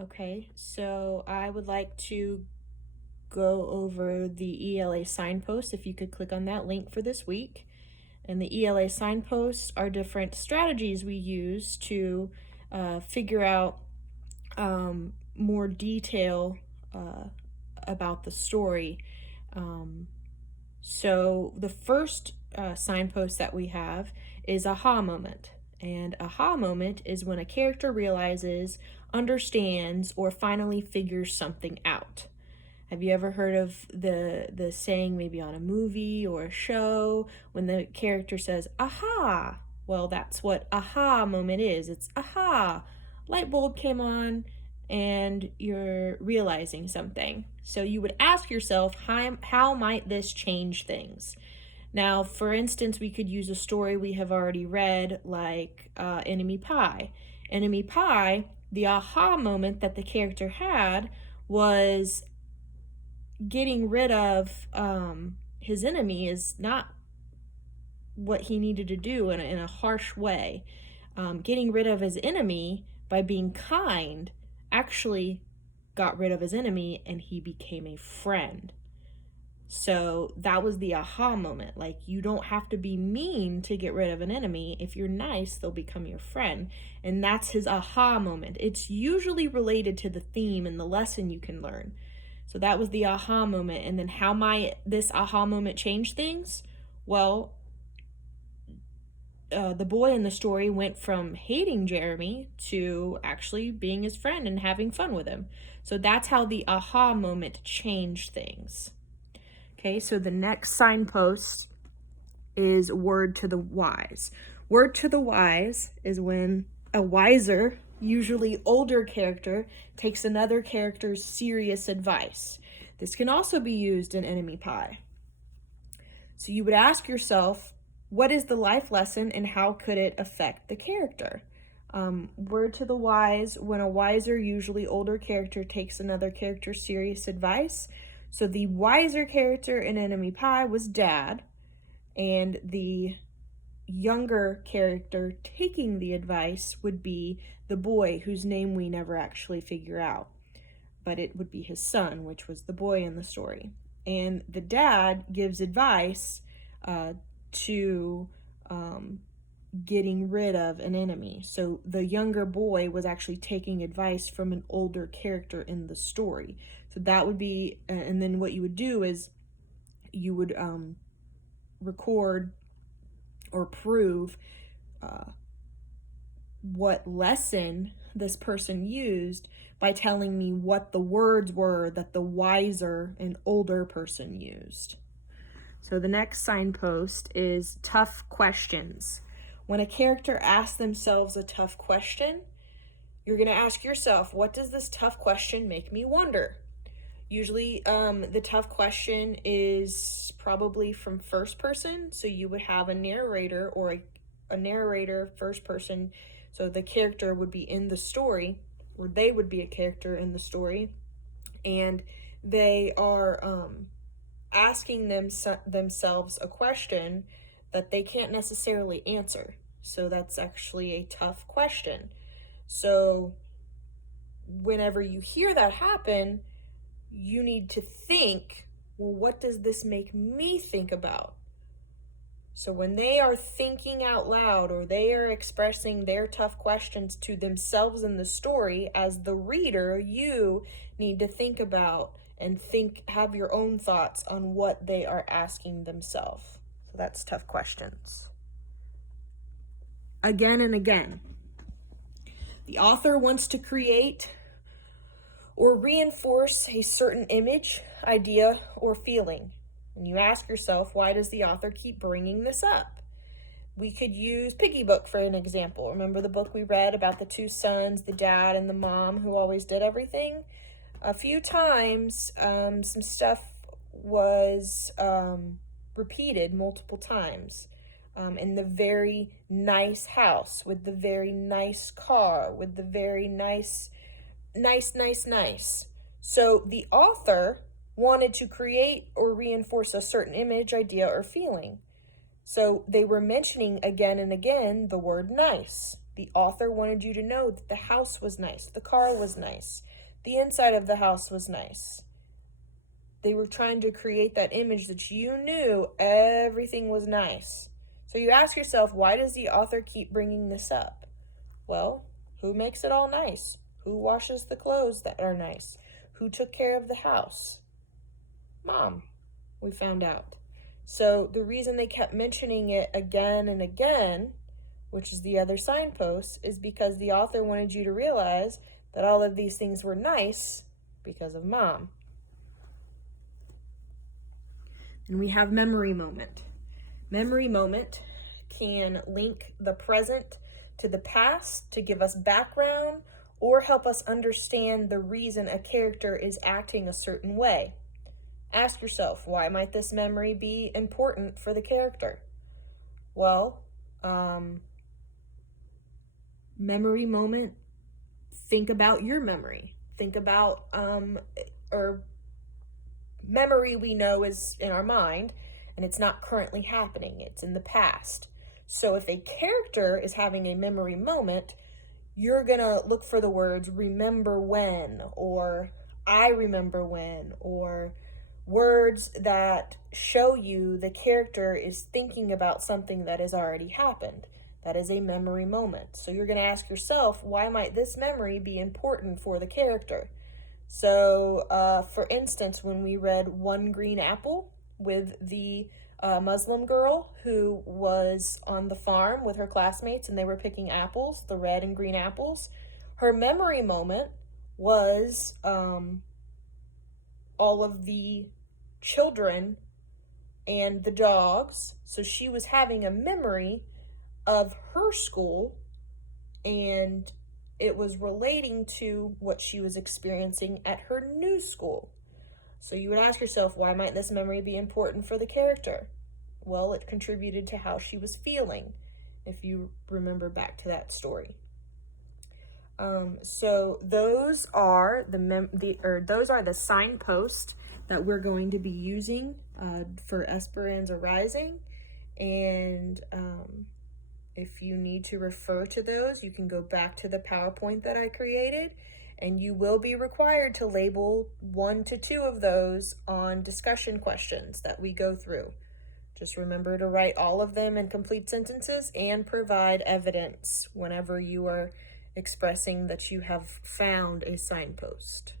Okay, so I would like to go over the ELA signposts. If you could click on that link for this week. And the ELA signposts are different strategies we use to figure out more detail about the story. So the first signpost that we have is aha moment. And aha moment is when a character realizes, understands, or finally figures something out. Have you ever heard of the saying, maybe on a movie or a show, when the character says aha? Well, that's what aha moment is. It's aha, light bulb came on and you're realizing something. So you would ask yourself, how might this change things? Now, for instance, we could use a story we have already read, like Enemy Pie. Enemy Pie, the aha moment that the character had was getting rid of his enemy is not what he needed to do in a harsh way. Getting rid of his enemy by being kind actually got rid of his enemy and he became a friend. So that was the aha moment. Like, you don't have to be mean to get rid of an enemy. If you're nice, they'll become your friend. And that's his aha moment. It's usually related to the theme and the lesson you can learn. So that was the aha moment. And then how might this aha moment change things? Well, the boy in the story went from hating Jeremy to actually being his friend and having fun with him. So that's how the aha moment changed things. Okay, so the next signpost is word to the wise. Word to the wise is when a wiser, usually older character takes another character's serious advice. This can also be used in Enemy Pie. So you would ask yourself, what is the life lesson and how could it affect the character? Word to the wise, when a wiser, usually older character takes another character's serious advice. So the wiser character in Enemy Pie was Dad, and the younger character taking the advice would be the boy, whose name we never actually figure out. But it would be his son, which was the boy in the story. And the dad gives advice to getting rid of an enemy. So the younger boy was actually taking advice from an older character in the story. So that would be, and then what you would do is you would record or prove what lesson this person used by telling me what the words were that the wiser and older person used. So the next signpost is tough questions. When a character asks themselves a tough question, you're going to ask yourself, what does this tough question make me wonder? Usually the tough question is probably from first person, so you would have a narrator or a narrator first person, so the character would be in the story, or they would be a character in the story, and they are asking themselves a question that they can't necessarily answer. So that's actually a tough question. So whenever you hear that happen, you need to think, well, what does this make me think about? So when they are thinking out loud or they are expressing their tough questions to themselves in the story, as the reader, you need to think about and have your own thoughts on what they are asking themselves. So that's tough questions. Again and again. The author wants to create or reinforce a certain image, idea, or feeling. And you ask yourself, why does the author keep bringing this up? We could use Piggy Book for an example. Remember the book we read about the two sons, the dad and the mom who always did everything? A few times, some stuff was repeated multiple times. In the very nice house, with the very nice car, with the very nice. So the author wanted to create or reinforce a certain image, idea, or feeling. So they were mentioning again and again the word nice. The author wanted you to know that the house was nice, the car was nice, the inside of the house was nice. They were trying to create that image that you knew everything was nice. So you ask yourself, why does the author keep bringing this up? Well, who makes it all nice? Who washes the clothes that are nice? Who took care of the house? Mom, we found out. So the reason they kept mentioning it again and again, which is the other signpost, is because the author wanted you to realize that all of these things were nice because of Mom. And we have memory moment. Memory moment can link the present to the past to give us background or help us understand the reason a character is acting a certain way. Ask yourself, why might this memory be important for the character? Well, memory moment, think about your memory. Think about, or memory we know is in our mind, and it's not currently happening, it's in the past. So if a character is having a memory moment, you're gonna look for the words remember when, or I remember when, or words that show you the character is thinking about something that has already happened. That is a memory moment. So you're going to ask yourself, why might this memory be important for the character? So, for instance, when we read One Green Apple with the Muslim girl who was on the farm with her classmates and they were picking apples, the red and green apples, her memory moment was all of the children and the dogs. So she was having a memory of her school, and it was relating to what she was experiencing at her new school. So you would ask yourself, why might this memory be important for the character? Well, it contributed to how she was feeling, if you remember back to that story. So those are the signposts that we're going to be using for Esperanza Rising. And if you need to refer to those, you can go back to the PowerPoint that I created, and you will be required to label 1 to 2 of those on discussion questions that we go through. Just remember to write all of them in complete sentences and provide evidence whenever you are expressing that you have found a signpost.